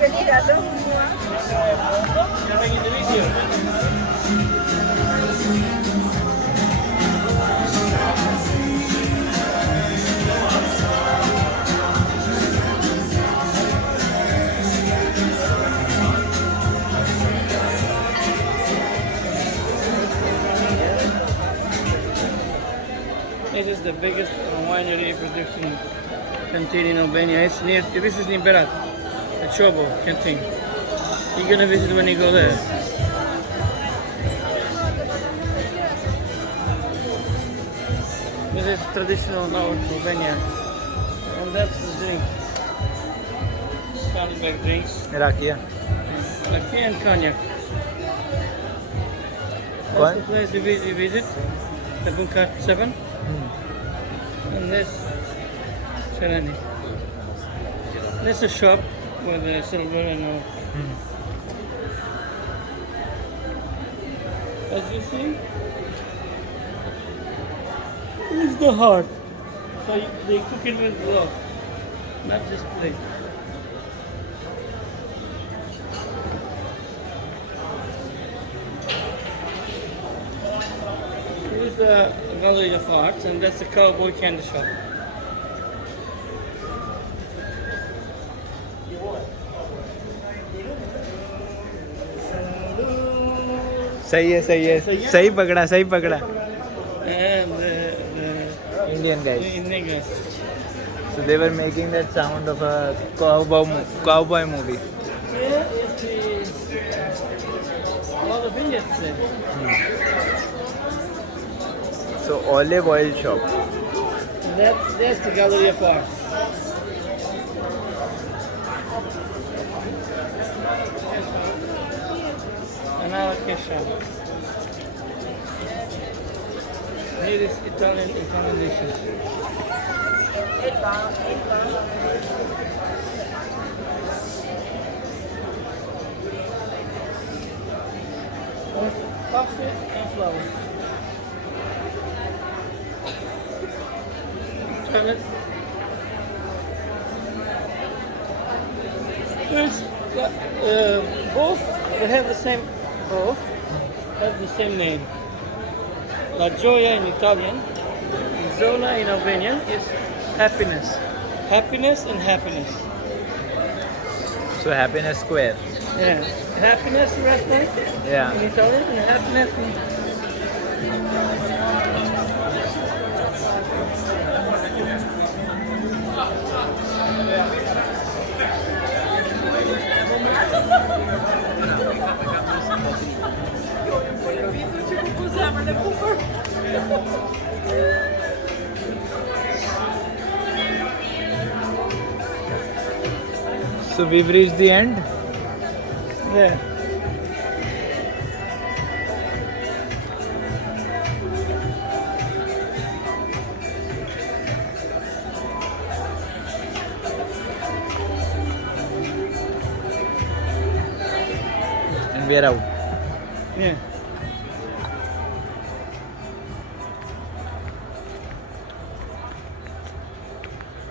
Delirado semua. Yang lagi di video. This is the biggest winery production canteen in Albania. It's near. This is in Berat, the Chobo canteen. You're gonna visit when you go there. This is traditional now in Albania, and that's the drink. Scallywag drinks, Rakia. Raki and cognac. What? That's the place you visit. The Bunker 7. And this Tirana. This is a shop with silver and all. As you see, this is the heart. So they cook it with love, not just plate. This is the Gallery of Arts, and that's the cowboy candy shop. सही है सही पकड़ा And Indian guys. Indian guys. So they were making that sound of a cowboy movie. Yeah, it's a lot of Indians there. So olive oil shop. That's the Gallery of Arts. And our shop. Here is Italian dishes. Coffee and flowers. Toilet. There's both. They have the same. Both have the same name. La gioia in Italian, Zola in Albanian is happiness. Happiness and happiness. So happiness square. Yeah. Happiness restaurant Yeah. in Italian and happiness in So we've reached the end. yeah. And we are out. Yeah.